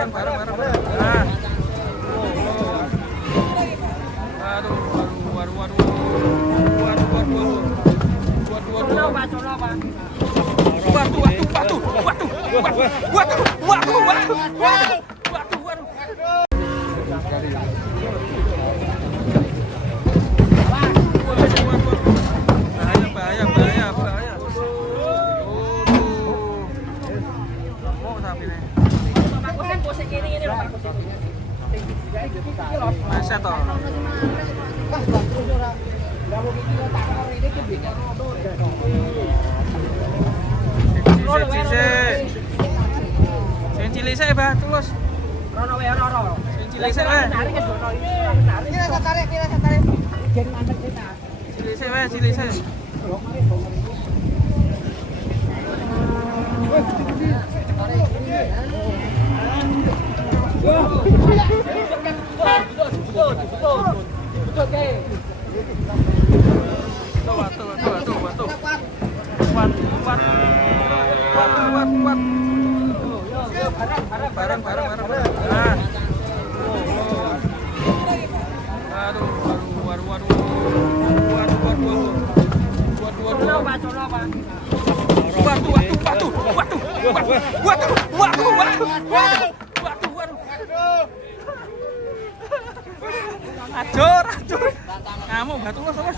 Nah. Bahaya. Masa toh. Sing cilik sik, Bah, terus. Rono wae ora. Sing cilik sik wae. Kira tarik. Jen mandek kita. Cilik sik. Barang. Nah. Aduh. Ngamuk batu lo sama.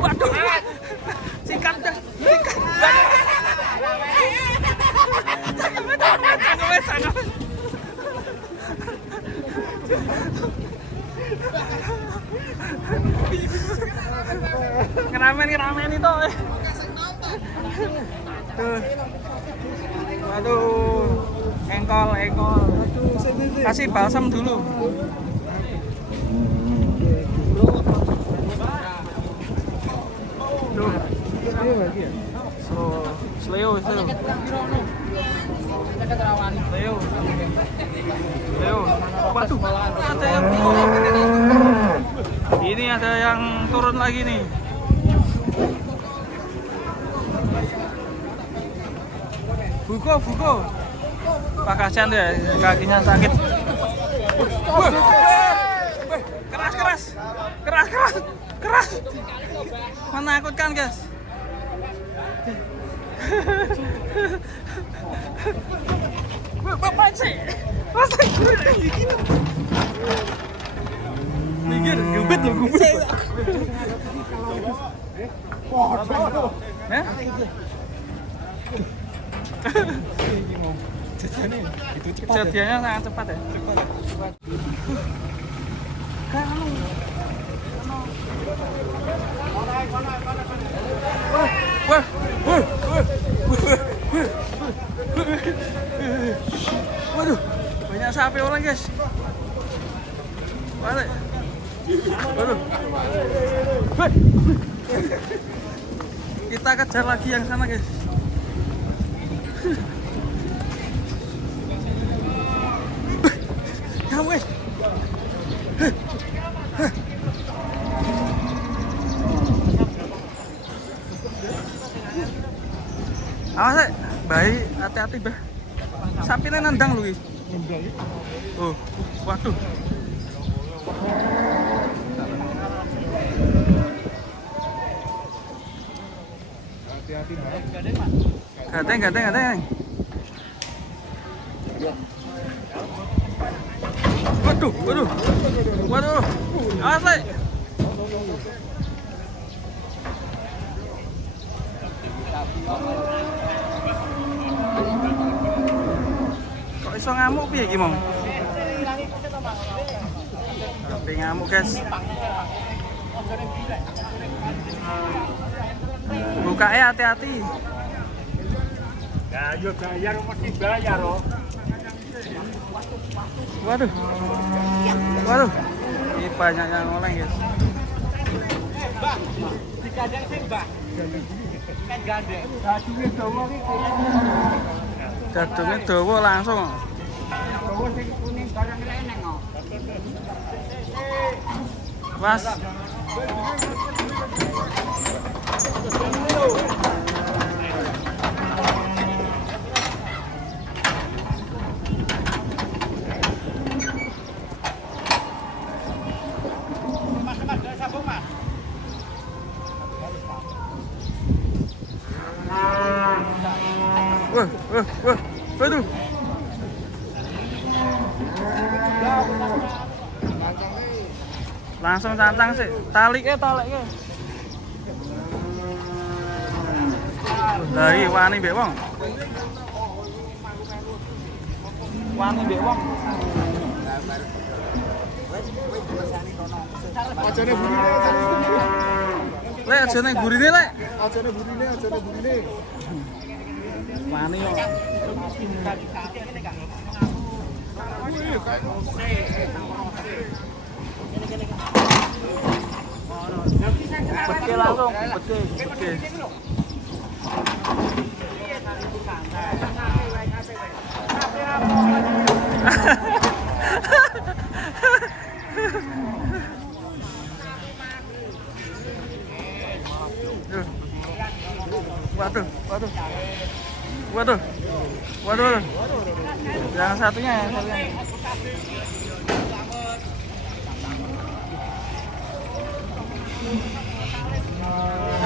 Waduh. Sikat. Sangat. Ngeramen itu. Tuh. Waduh. Engkol. Kasih balsam dulu. Tuh. Sleo. Waduh, ada yang ini ada yang turun lagi nih. Buko. Pak kasihan deh, kakinya sakit. Keras. Menakutkan, guys. Bapak sih. Mikir, gubet. Hah? Jadinya sangat cepat ya. Waduh, banyak sapi orang, guys. Balik. Waduh. Kita kejar lagi yang sana, guys. Kamu, guys. Awas, bayi, hati-hati, Bah. Sapi nendang lu. Oh, waduh. Hati-hati, Mbak. Gateng. Waduh. Awas, Le. Kok iso ngamuk piye iki, Mong? Tapi ngamuk, guys. Bukanya hati-hati. Ya, yo bayar mesti bayar, oh. Waduh. Ini banyak yang oleng, guys. Mbak, digandeng sih, Mbak. Kan gandeng. Gadungnya dawa langsung. Dawa sing kuning barang leneng kok. Mas. Waduh. Langsung cancang sih. Taliknya. Dari wani mbek wong. Ajane burine tadi. Lek ajane burine lek. Ajane burine. Wani yo. Betul langsung, betul. Waduh. Yang satunya.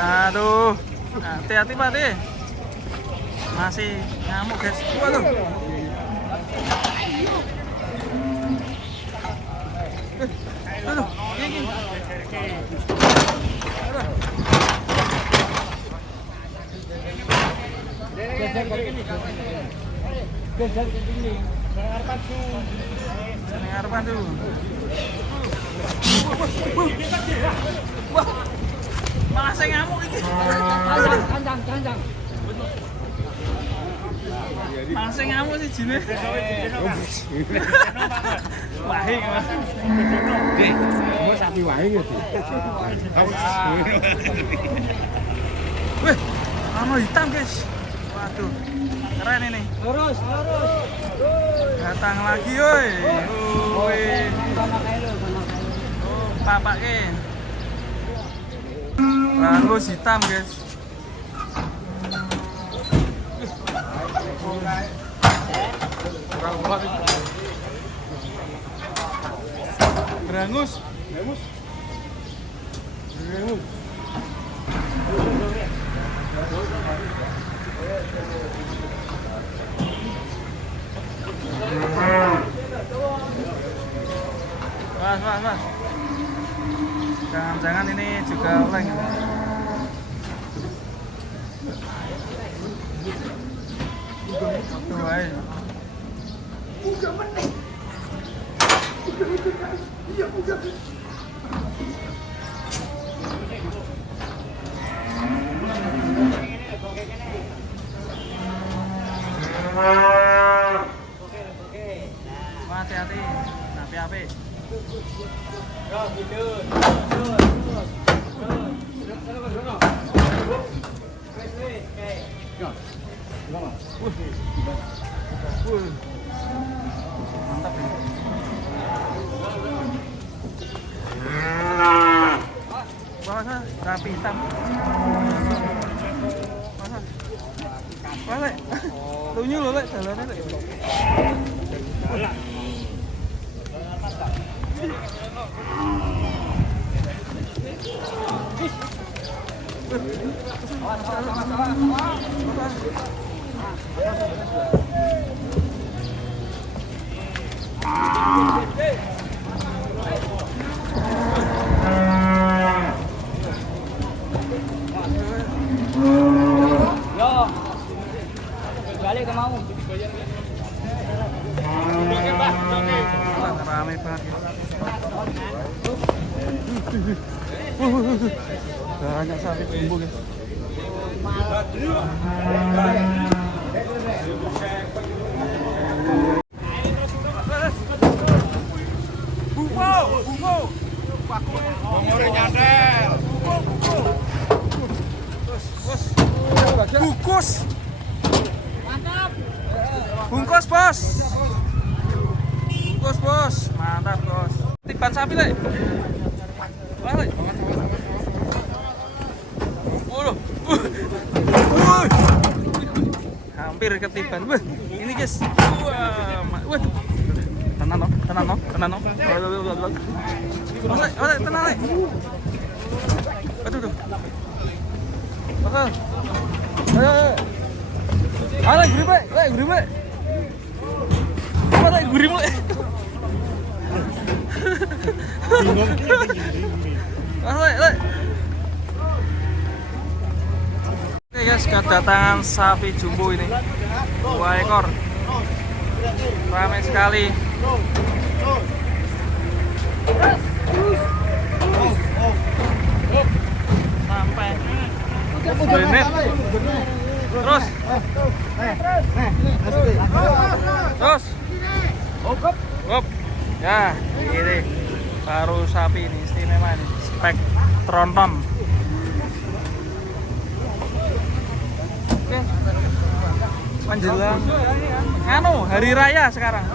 Aduh. Hati-hati Pak deh. Masih ngamuk guys. Waduh. Aduh, ini. Geger ke sini. Harapan tuh. Wah. Malah saya ngamuk ini. Kandang. Malah saya ngamuk sih jine. Wahi Mas. Nggih, gua sapi wahi gitu. Wih, anu hitam guys. Waduh. Keren ini. Lurus. Datang lagi woi. Papake. Bagus hitam guys. Berangus. Mas. Jangan-jangan ini juga oleng. Tuh, ayo. Hati-hati, api-api. Mantap ya. Masa sapi hitam. Masa. Tunyu lho lek dalane lek. Balik ke mau. Rame banget. Banyak sapi kumpul guys. Bungko. Umure nyandel. Bungkus. Mantap. Bungkus, Bos. Mantap, Bos. Tiban sapi, Lek. Balik. Hampir ketiban. Wah, ini guys. Wah. Tenang no. Oleh, tenang, Lek. Aduh. Ayo. Ayo, guripe. gurimu. Bingung. Oke guys, kedatangan sapi jumbo ini 2 ekor, ramai sekali. Sampai benet. Terus hop ya, ini baru sapi ini istimewa nih, spek tronton. Oke, menjelang hari raya sekarang.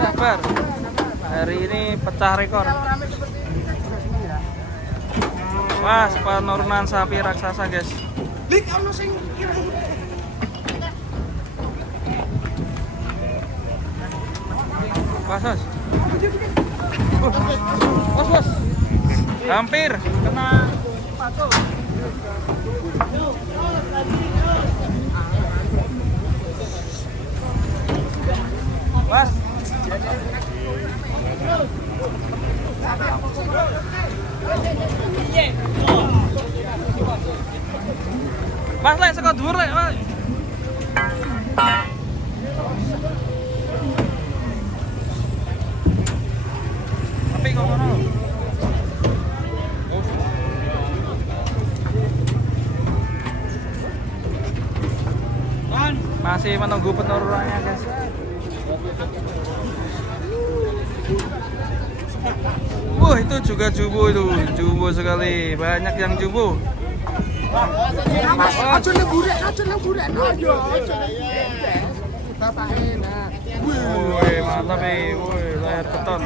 Sabar. Hari ini pecah rekor. Wah, penurunan sapi raksasa, guys. Bos. Hampir kena patung. Mas. Mas lek saka dhuwur lek. Tapi kok ngono. Masih menunggu penurunannya, guys. Wah, itu juga jumbo itu, jumbo sekali, banyak yang jumbo. Aja lemburan. Ayo. Woi, mantap nih, woi, layar beton.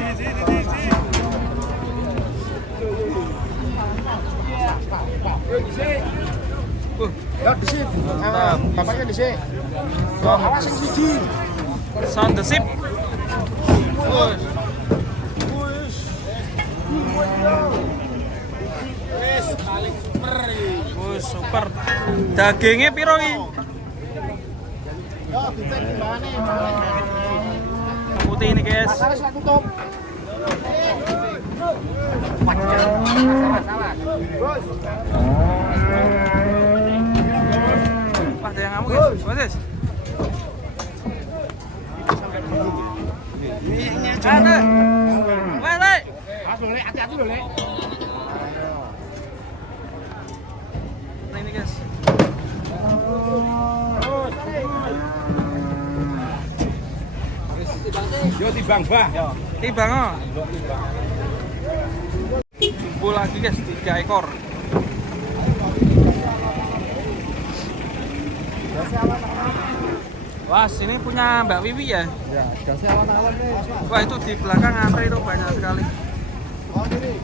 Ya di sini. Mantap. Bapaknya di sini. Sound the ship. Super. Dagingnya piro iki? Putih ini, guys. Wah, ada yang ngamuk, guys. Bos. Ini ada. Wah, Le. Hati-hati loh, Le. Nah, ini, guys. Yo timbang, Bah. Timbang, oh. Jumbo lagi, guys, 3 ekor. Wah, sini punya Mbak Wiwi ya? Ya, gasnya awan-awan nih. Wah, itu di belakang antri itu banyak sekali. Oh, ini.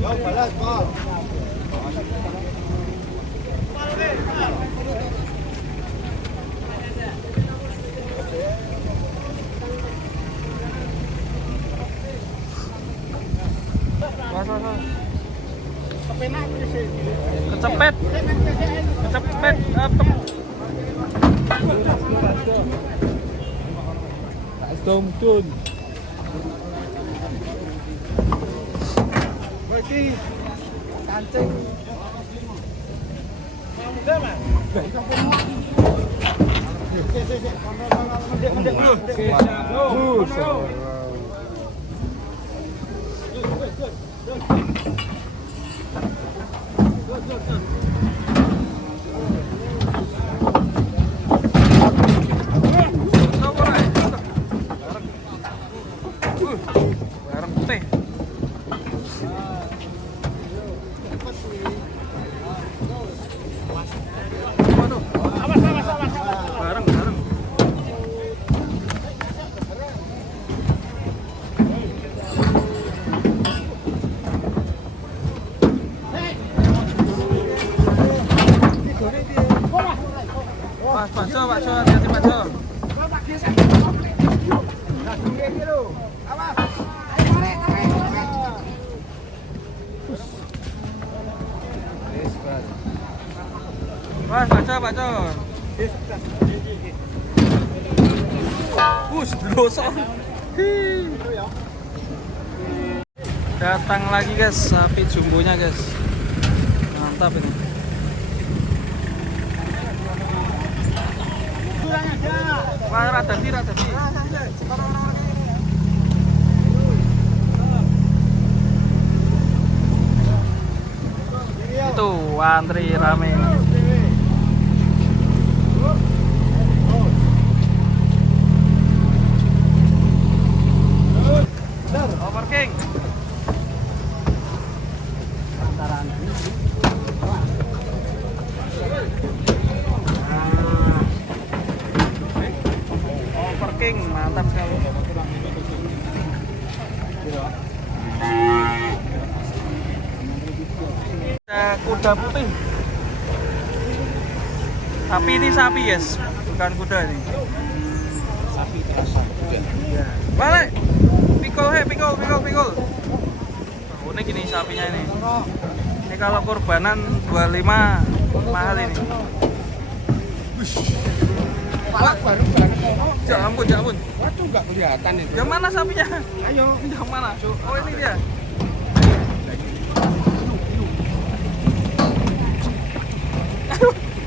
Yo, balas, Pak. Kecepet. Tuntun. Berarti kancing. Barang putih. Barang. Awas bakso, hati-hati bakso. Awas bakso. Delosok. Datang lagi guys, sapi jumbonya guys. Mantap ini. Wah, rada sih. Itu antri rame. Overking. Overking mantap sekali. Ada kuda putih. Tapi ini sapi guys, bukan kuda ini. Sapi terasa kuda. Balik. Pikul. Unik ini sapinya ini. Ini kalau kurbanan 25 mahal ini. Ya ampun. Waduh, nggak kelihatan itu. Yang mana sapinya? Ayo. Yang mana? Oh ini dia.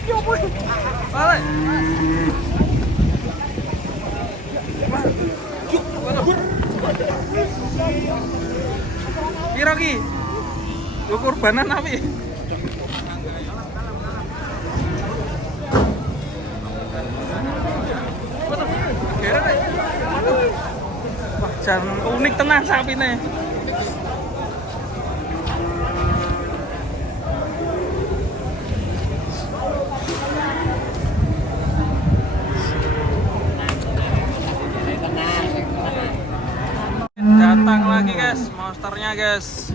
Ya ampun. Balik. Piro ki? Yo kurbanan api. Wah, jan unik tenan sapine. Datang lagi guys, monsternya guys.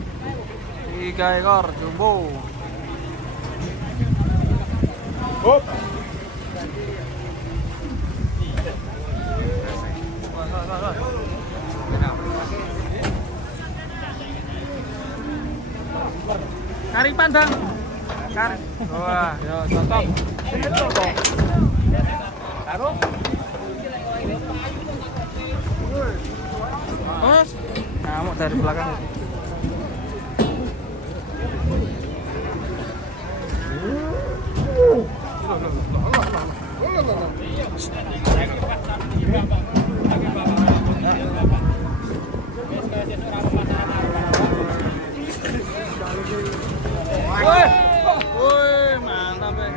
3 ekor jumbo. Hop. Karipan bang. Wah, ya cocok. Taruh. Oh, ngamuk dari belakang. Woi, mantap ya.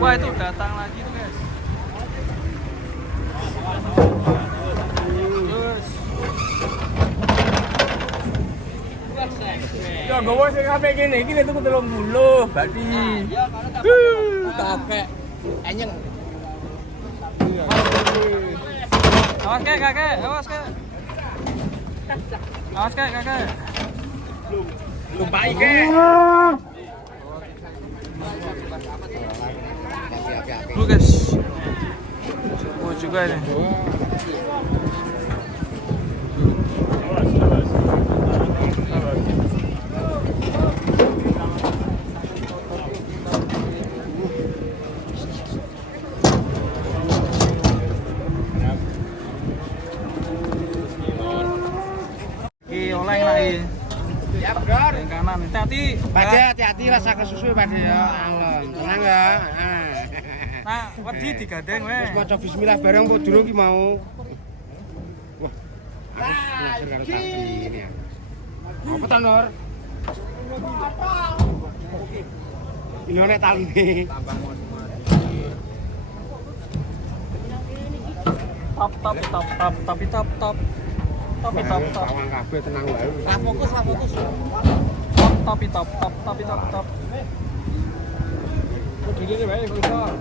Wah, itu datang lagi tuh guys. Ya gowo sing kabeh kene iki nek tuku 30 berarti. Kakek enyeng. Awas kakek. Awas kakek. Lumpai ke. Dulu guys. Oh juga ini. Oleng lagi. Ya, Bro. Yang kanan, Hati-hati rasa kesusu pada ya. Alon. Tenang ya. Nah, wedi digandeng weh. Wis maca bismillah bareng kok durung ki mau. Wah. Aku belajar karo sapi ini ya. Apa ta, Nur? Ini nek taline. Top. Pawang kabeh tenang wae. Ra fokus. Top. Kok dene wae bisa.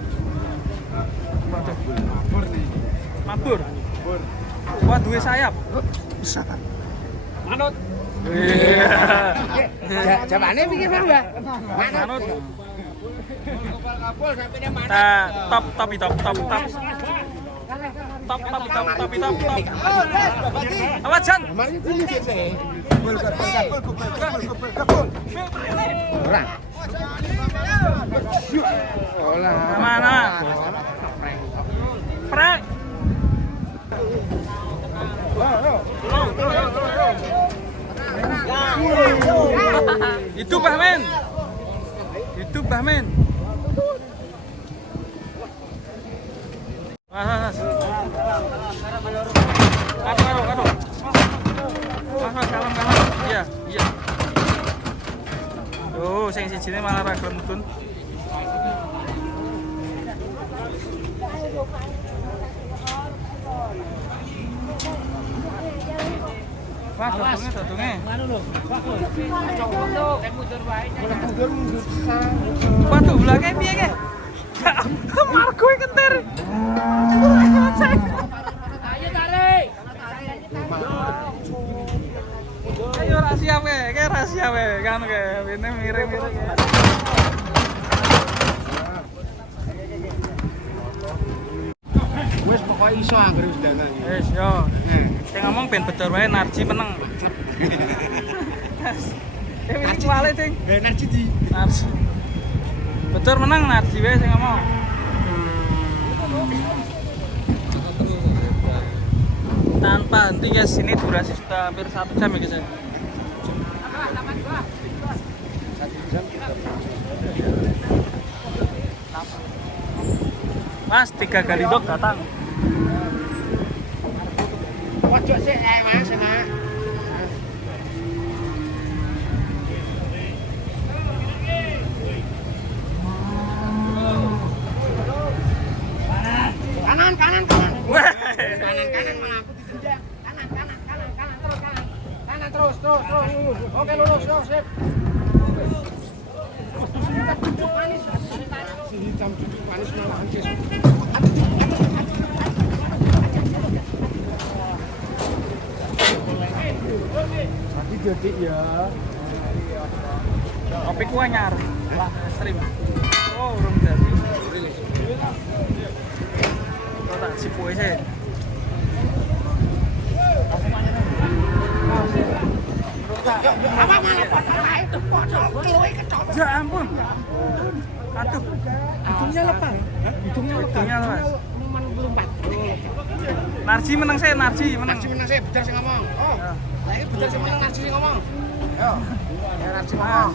Mabur. Wah, duwe sayap. Bisa. Manut. Jawabane piye, Bang, Mbak? Manut. Kabul sampe ne mana? Top. Awas Jan. Mari pilih sih. Ora. Olah. Mana? Prek. Itu Bahmen. Mas. Kado. Mas, kalem. Iya. Tuh, sing sijine malah ra gelem mudun. Mas, dotungnya. Waduh, belakangnya piye ke? Margo kentir. Ayo tarik. Ayo rahasia we, kan ke. Ini miring-miring. Wes pokoke iso anggere wis dalan. Wis yo. Sing ngomong ben bedor wae Narji meneng. Ini kuali ting. Narji di. Narji. Bedor menang Narji wae sing ngomong. Tanpa henti guys, ini durasi sudah hampir 1 jam ya guys. Mas, 3 kali dok datang. Pojok sih Mas, enak. Kanan. Kanan malah aku ditindak. Kanan terus. Oke lurus, sip. Si hitam cucuk manis malah ancis. Tapi jadi ya. Kopi ku anyar. Stream. Oh, urung dadi. Kok tak sipuke sih. Apa malah patah itu pojok keluwe kecok. Ya ampun. Aduh. Hidungnya lepas. Hidungnya lepas. Momen melompat. Narji menang sih, Narji menang. Narji menang sih, bener sih ngomong. Oh. Lah iki bener sih menang Narji sing ngomong. Yo. Ya Narji ngomong.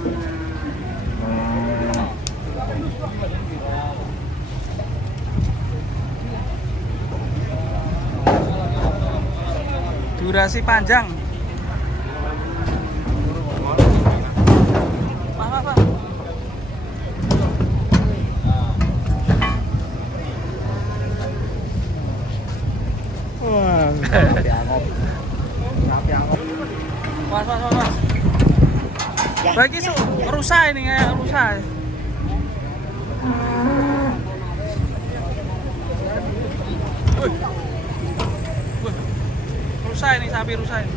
Durasi panjang. Pak. Wah. Was. Bagi rusak ini kayak rusak. Rusak ini sapi rusak ini.